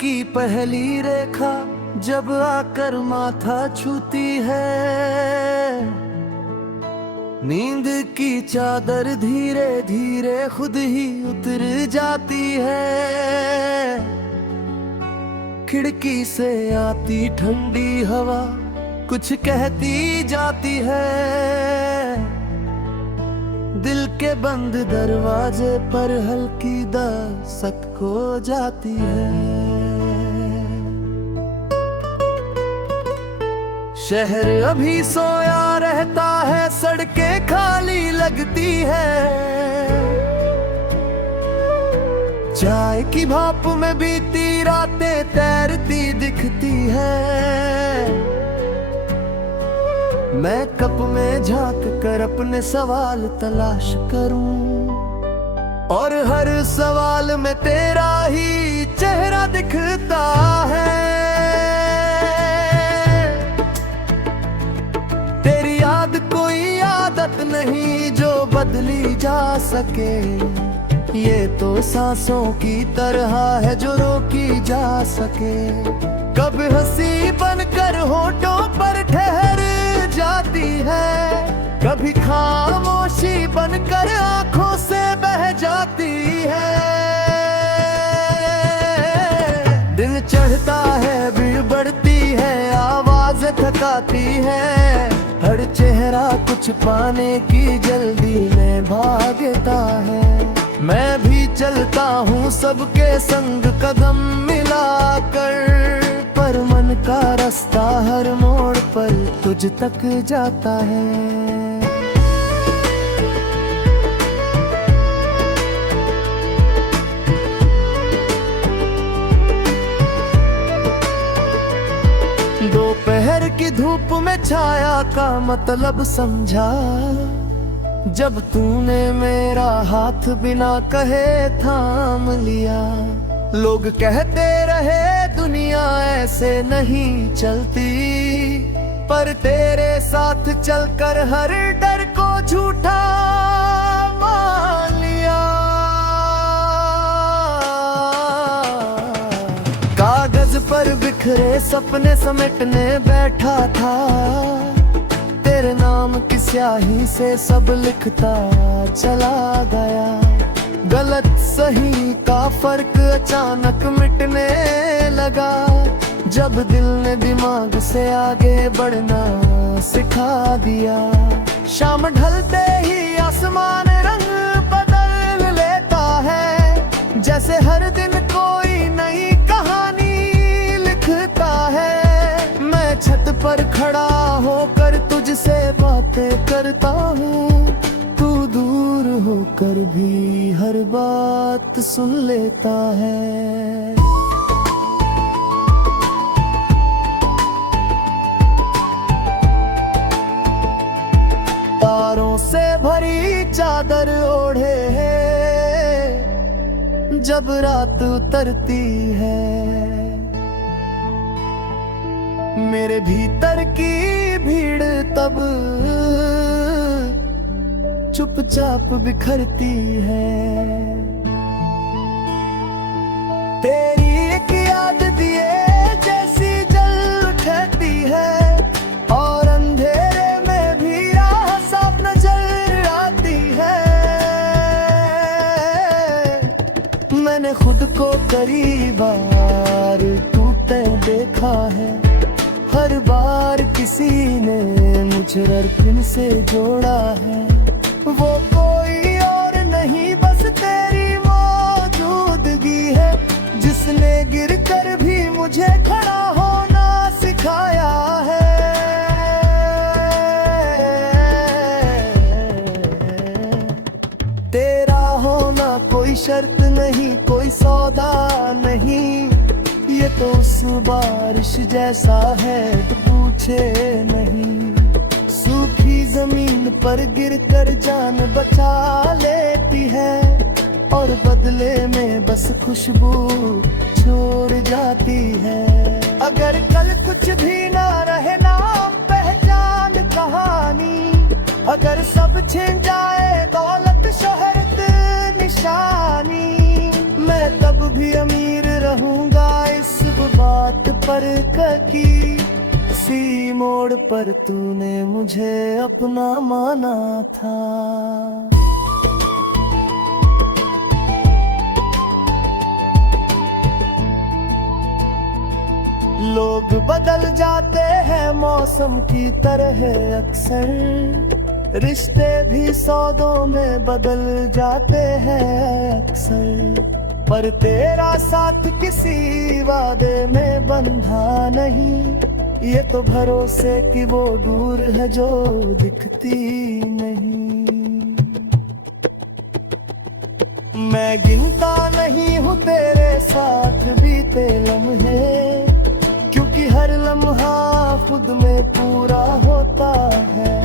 की पहली रेखा जब आकर माथा छूती है, नींद की चादर धीरे धीरे खुद ही उतर जाती है। खिड़की से आती ठंडी हवा कुछ कहती जाती है, दिल के बंद दरवाजे पर हल्की दस्तक हो जाती है। शहर अभी सोया रहता है, सड़कें खाली लगती है, चाय की भाप में बीती रातें तैरती दिखती है। मैं कप में झांक कर अपने सवाल तलाश करूं, और हर सवाल में तेरा ही चेहरा दिखता है। तेरी याद कोई आदत नहीं जो बदली जा सके, ये तो सांसों की तरह है जो रोकी जा सके। कब हंसी बनकर होठों पर ठहर जाती है, कभी खामोशी बनकर आंखों से बह जाती है। दिन चढ़ता है भीड़ बढ़ती है, आवाज थकाती है, हर चेहरा कुछ पाने की जल्दी में भागता है। मैं भी चलता हूँ सबके संग कदम मिलाकर, पर मन का रास्ता हर मोड़ पर तुझ तक जाता है। दोपहर की धूप में छाया का मतलब समझा, जब तूने मेरा हाथ बिना कहे थाम लिया। लोग कहते रहे दुनिया ऐसे नहीं चलती, पर तेरे साथ चलकर हर डर को झूठा मान लिया। कागज पर बिखरे सपने समेटने बैठा था, तेरे नाम की स्याही से सब लिखता चला गया। गलत सही का फर्क अचानक मिटने लगा, जब दिल ने दिमाग से आगे बढ़ना सिखा दिया। शाम ढलते ही आसमान रंग बदल लेता है, जैसे हर दिन कोई नई कहानी लिखता है। मैं छत पर खड़ा होकर तुझसे बातें करता हूँ, तू दूर होकर भी हर बात सुन लेता है। तारों से भरी चादर ओढ़े जब रात उतरती है, मेरे भीतर की भीड़ तब चुपचाप बिखरती है। तेरी एक याद दिए जैसी जल उठती है, और अंधेरे में भी राह साफ नजर आती है। मैंने खुद को कई बार टूटते देखा है, हर बार किसी ने मुझे रखने से जोड़ा है। वो कोई और नहीं बस तेरी मौजूदगी है, जिसने गिरकर भी मुझे खड़ा होना सिखाया है। तेरा होना कोई शर्त नहीं, कोई सौदा नहीं, ये तो उस बारिश जैसा है तो पूछे नहीं। सूखी जमीन पर गिरकर जान बचा लेती है, और बदले में बस खुशबू छोड़ जाती है। अगर कल कुछ भी ना रहे नाम पहचान कहानी, अगर सब छिन जाए दौलत शोहरत निशानी, मैं तब भी अमीर रहूंगा इस फर्क की। सी मोड़ पर तूने मुझे अपना माना था। लोग बदल जाते हैं मौसम की तरह अक्सर, रिश्ते भी सौदों में बदल जाते हैं अक्सर। पर तेरा साथ किसी वादे में बंधा नहीं, ये तो भरोसे की वो दूर है जो दिखती नहीं। मैं गिनता नहीं हूँ तेरे साथ बीते लम्हे, क्योंकि हर लम्हा खुद में पूरा होता है।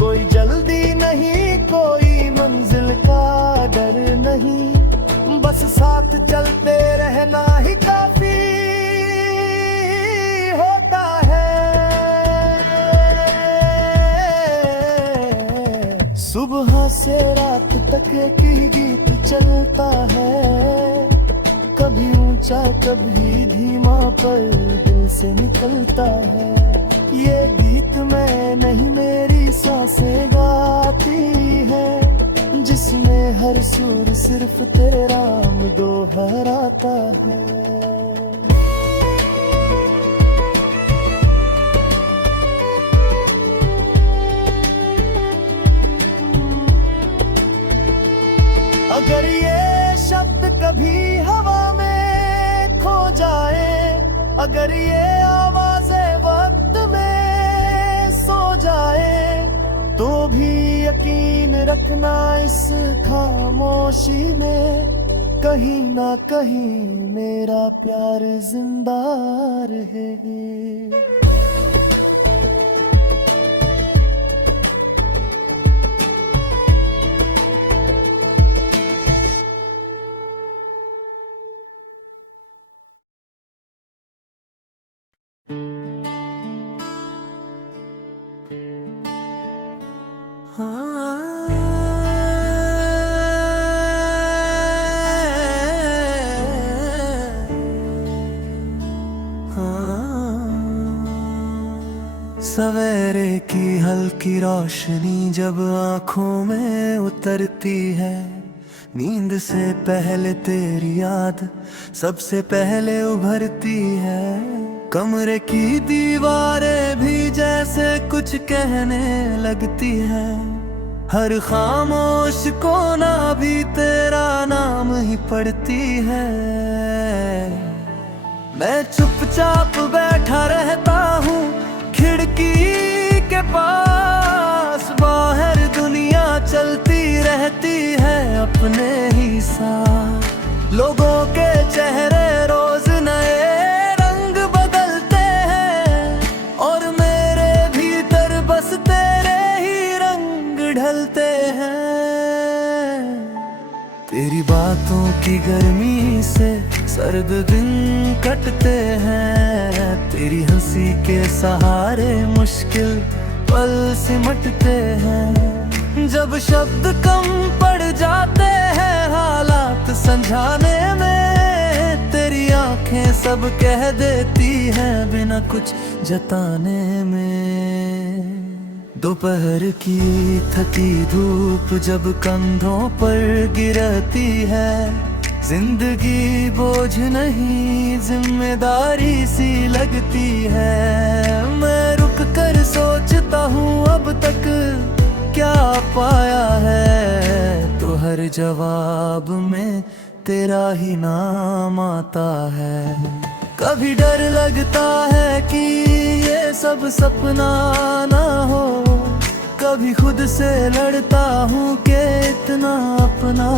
कोई जल्दी नहीं, कोई मंजिल का डर नहीं, बस साथ चलते रहना ही काफी होता है। सुबह से रात तक एक ही गीत चलता है, कभी ऊंचा कभी धीमा पर दिल से निकलता है। ये गीत मैं नहीं मेरी सांसें गाती है, जिसमें हर सुर सिर्फ तेरा दोहराता है। अगर ये शब्द कभी हवा में खो जाए, अगर ये आवाज़ें वक्त में सो जाए, तो भी यकीन रखना इस खामोशी में कहीं ना कहीं मेरा प्यार जिंदा रहे। सवेरे की हल्की रोशनी जब आँखों में उतरती है, नींद से पहले तेरी याद सबसे पहले उभरती है। कमरे की दीवारें भी जैसे कुछ कहने लगती है, हर खामोश कोना भी तेरा नाम ही पढ़ती है। मैं चुपचाप बैठा रहता हूँ खिड़की के पास, बाहर दुनिया चलती रहती है अपने ही साथ। लोगों के चेहरे रोज नए रंग बदलते हैं, और मेरे भीतर बस तेरे ही रंग ढलते हैं। तेरी बातों की गर्मी से सर्द दिन कटते हैं, तेरी हंसी के सहारे मुश्किल पल सिमटते हैं। जब शब्द कम पड़ जाते हैं हालात समझाने में, तेरी आंखें सब कह देती हैं बिना कुछ जताने में। दोपहर की थकी धूप जब कंधों पर गिरती है, जिंदगी बोझ नहीं जिम्मेदारी सी लगती है। मैं रुक कर सोचता हूँ अब तक क्या पाया है, तो हर जवाब में तेरा ही नाम आता है। कभी डर लगता है कि ये सब सपना ना हो, कभी खुद से लड़ता हूँ कि इतना अपना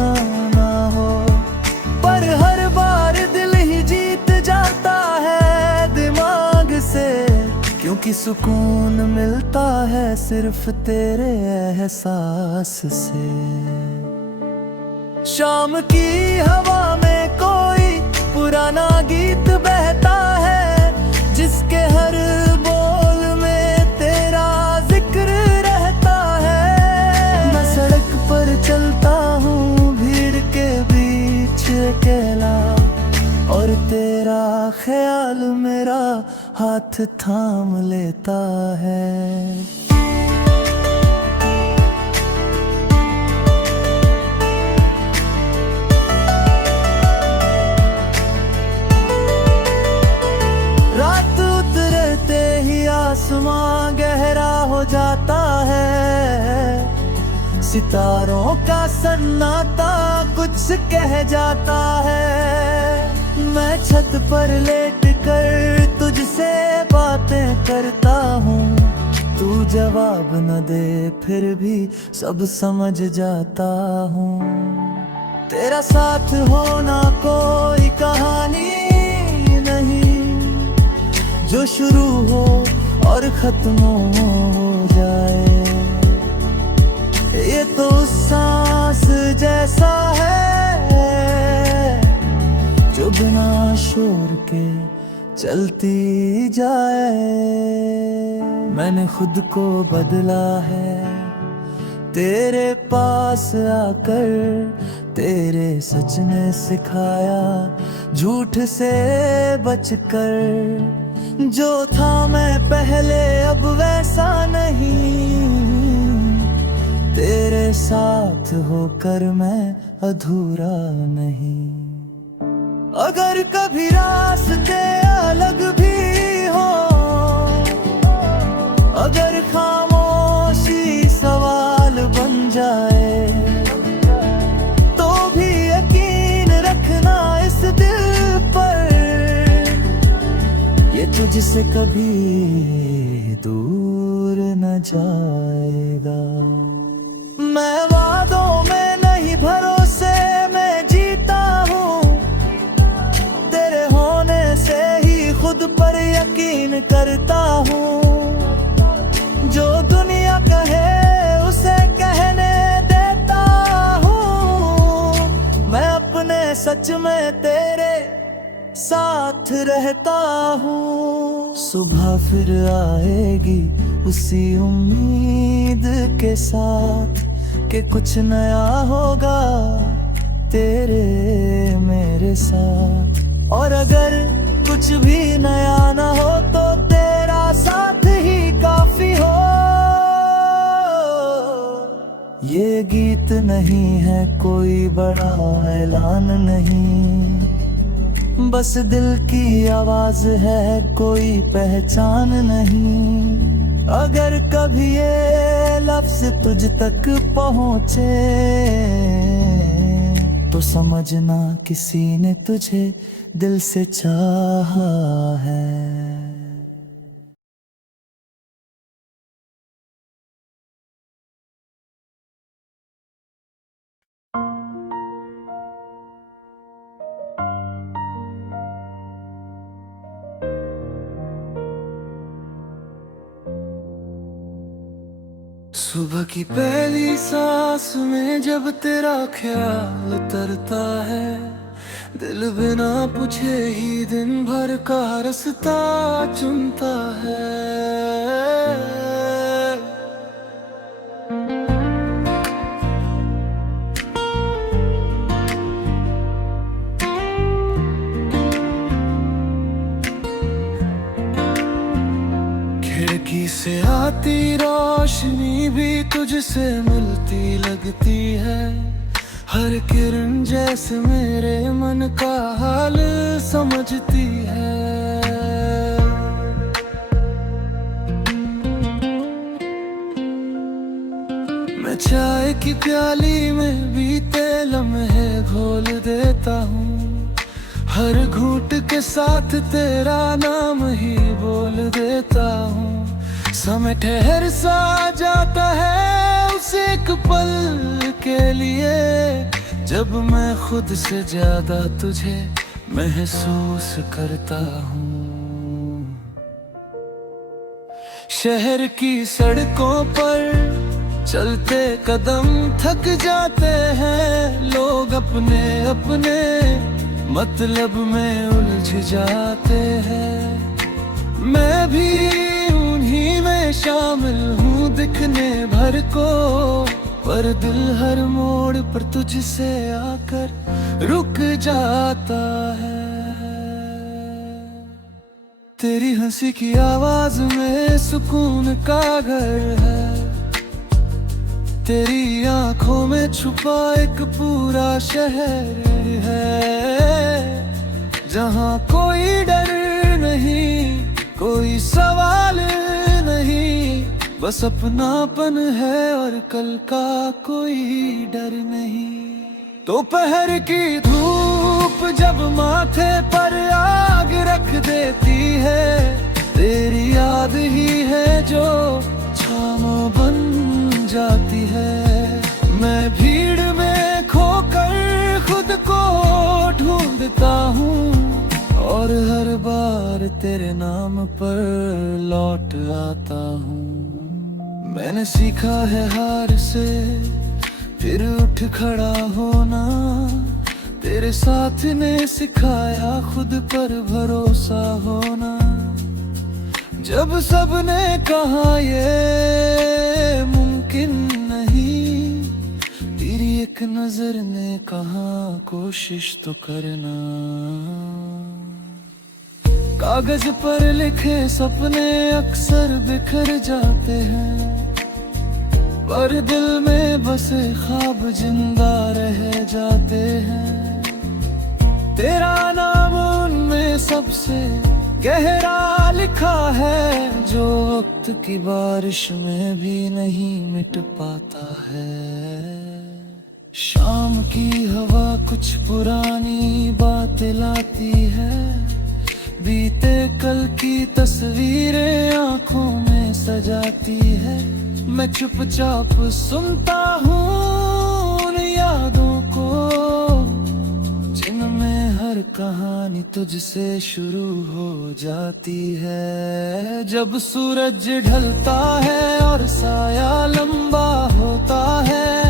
ना हो। पर हर बार दिल ही जीत जाता है दिमाग से, क्योंकि सुकून मिलता है सिर्फ तेरे एहसास से। शाम की हवा में कोई पुराना गीत बहता है, जिसके हर बोल में तेरा जिक्र रहता है। मैं सड़क पर चलता हूँ भीड़ के बीच अकेला, और तेरा तेरा ख्याल मेरा हाथ थाम लेता है। रात उतरते ही आसमां गहरा हो जाता है, सितारों का सन्नाटा कुछ कह जाता है। मैं छत पर लेट कर तुझसे बातें करता हूँ, तू जवाब न दे फिर भी सब समझ जाता हूँ। तेरा साथ होना कोई कहानी नहीं जो शुरू हो और खत्म हो जाए। ये तो सांस जैसा है जो बिना शोर के चलती जाए। मैंने खुद को बदला है तेरे पास आकर, तेरे सच ने सिखाया झूठ से बचकर। जो था मैं पहले अब वैसा नहीं, तेरे साथ होकर मैं अधूरा नहीं। अगर कभी रास्ते अलग भी हो, अगर खामोशी सवाल बन जाए, तो भी यकीन रखना इस दिल पर, ये तुझसे कभी दूर न जाएगा। मैं वादों में नहीं भरोसे में जीता हूँ, तेरे होने से ही खुद पर यकीन करता हूँ। जो दुनिया कहे उसे कहने देता हूँ, मैं अपने सच में तेरे साथ रहता हूँ। सुबह फिर आएगी उसी उम्मीद के साथ कि कुछ नया होगा तेरे मेरे साथ। और अगर कुछ भी नया ना हो तो तेरा साथ ही काफी हो। ये गीत नहीं है कोई बड़ा ऐलान नहीं, बस दिल की आवाज है कोई पहचान नहीं। अगर कभी ये लफ्ज तुझ तक पहुँचे तो समझना किसी ने तुझे दिल से चाहा है। सुबह की पहली सांस में जब तेरा ख्याल तरता है, दिल बिना पूछे ही दिन भर का रास्ता चुनता है। खिड़की से आती रोशनी भी तुझसे मिलती लगती है, हर किरण जैसे मेरे मन का हाल समझती है। मैं चाय की प्याली में बीते लम्हे घोल देता हूँ, हर घूंट के साथ तेरा नाम ही बोल देता हूँ। समय ठहर सा जाता है उस एक पल के लिए, जब मैं खुद से ज्यादा तुझे महसूस करता हूँ। शहर की सड़कों पर चलते कदम थक जाते हैं, लोग अपने अपने मतलब में उलझ जाते हैं। मैं भी उन्हीं में शामिल हूँ दिखने भर को, पर दिल हर मोड़ पर तुझसे आकर रुक जाता है। तेरी हंसी की आवाज में सुकून का घर है, तेरी आंखों में छुपा एक पूरा शहर है, जहाँ कोई डर नहीं, कोई सवाल नहीं, बस अपनापन है और कल का कोई डर नहीं। दोपहर की धूप जब माथे पर आग रख देती है, तेरी याद ही है जो छाँव बन जाती है। मैं भीड़ में खोकर खुद को ढूंढता हूँ और हर बार तेरे नाम पर लौट आता हूँ। मैंने सीखा है हार से फिर उठ खड़ा होना, तेरे साथ ने सिखाया खुद पर भरोसा होना। जब सबने कहा ये मुमकिन नहीं, तेरी एक नजर ने कहा कोशिश तो करना। कागज पर लिखे सपने अक्सर बिखर जाते हैं, पर दिल में बसे ख्वाब जिंदा रह जाते हैं। तेरा नाम उनमें सबसे गहरा लिखा है, जो वक्त की बारिश में भी नहीं मिट पाता है। शाम की हवा कुछ पुरानी बातें लाती है, बीते कल की तस्वीरें आंखों में सजाती है। मैं चुपचाप सुनता हूँ उन यादों को, जिनमें हर कहानी तुझसे शुरू हो जाती है। जब सूरज ढलता है और साया लंबा होता है,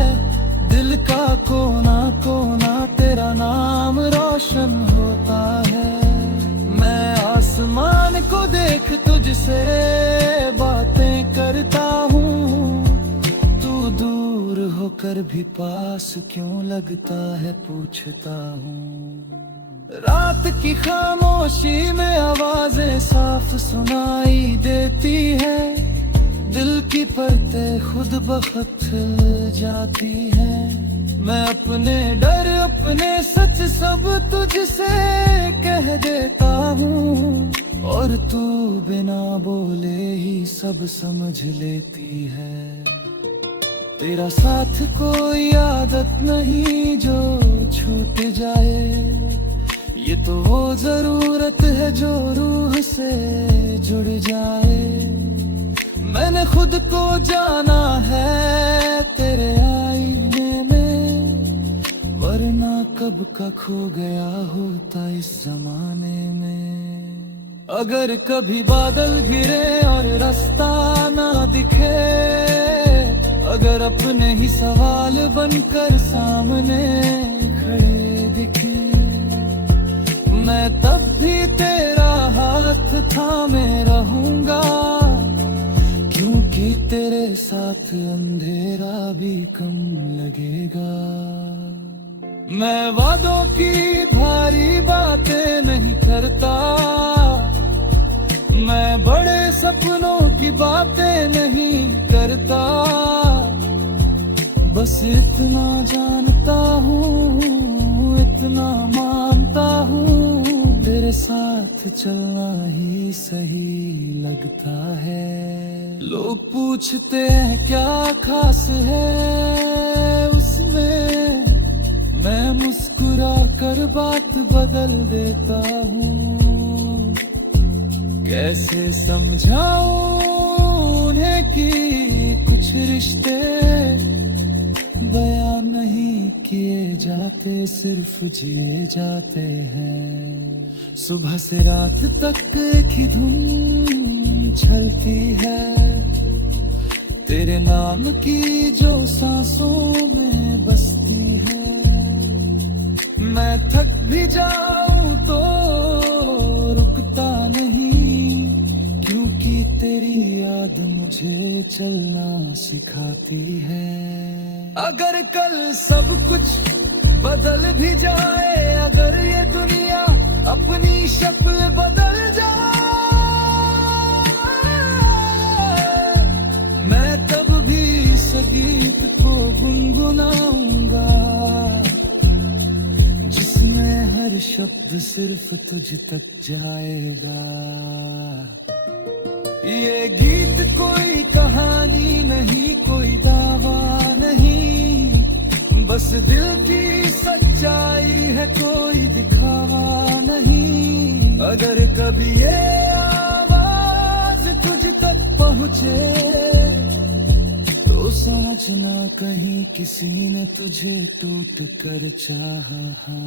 दिल का कोना कोना तेरा नाम रोशन होता है। मैं आसमान को देख तुझसे बातें करता हूँ, तू दूर होकर भी पास क्यों लगता है पूछता हूँ। रात की खामोशी में आवाजें साफ सुनाई देती है, दिल की परतें खुद ब खुद खिल जाती है। मैं अपने डर अपने सच सब तुझसे कह देता हूँ, और तू बिना बोले ही सब समझ लेती है। तेरा साथ कोई आदत नहीं जो छूट जाए, ये तो वो जरूरत है जो रूह से जुड़ जाए। मैंने खुद को जाना है तेरे आईने में, वरना कब का खो गया होता इस जमाने में। अगर कभी बादल घिरे और रास्ता ना दिखे, अगर अपने ही सवाल बनकर सामने खड़े दिखे, मैं तब भी तेरा हाथ थामे रहूंगा, क्योंकि तेरे साथ अंधेरा भी कम लगेगा। मैं वादों की भारी बातें नहीं करता, मैं बड़े सपनों की बातें नहीं करता, बस इतना जानता हूँ, इतना मानता हूँ, तेरे साथ चलना ही सही लगता है। लोग पूछते हैं क्या खास है उसमें, मैं मुस्कुरा कर बात बदल देता हूँ। कैसे समझाऊं उन्हें कि कुछ रिश्ते बयान नहीं किए जाते, सिर्फ जिए जाते हैं। सुबह से रात तक एक ही धुन चलती है, तेरे नाम की जो सांसों में बसती है। मैं थक भी जाऊं तो रुकता नहीं, क्योंकि तेरी याद मुझे चलना सिखाती है। अगर कल सब कुछ बदल भी जाए, अगर ये दुनिया अपनी शक्ल बदल जाए, गीत को गुनगुनाऊंगा जिसमें हर शब्द सिर्फ तुझ तक जाएगा। ये गीत कोई कहानी नहीं, कोई दावा नहीं, बस दिल की सच्चाई है, कोई दिखावा नहीं। अगर कभी ये आवाज तुझ तक पहुँचे तो समझना कहीं किसी ने तुझे टूट कर चाहा।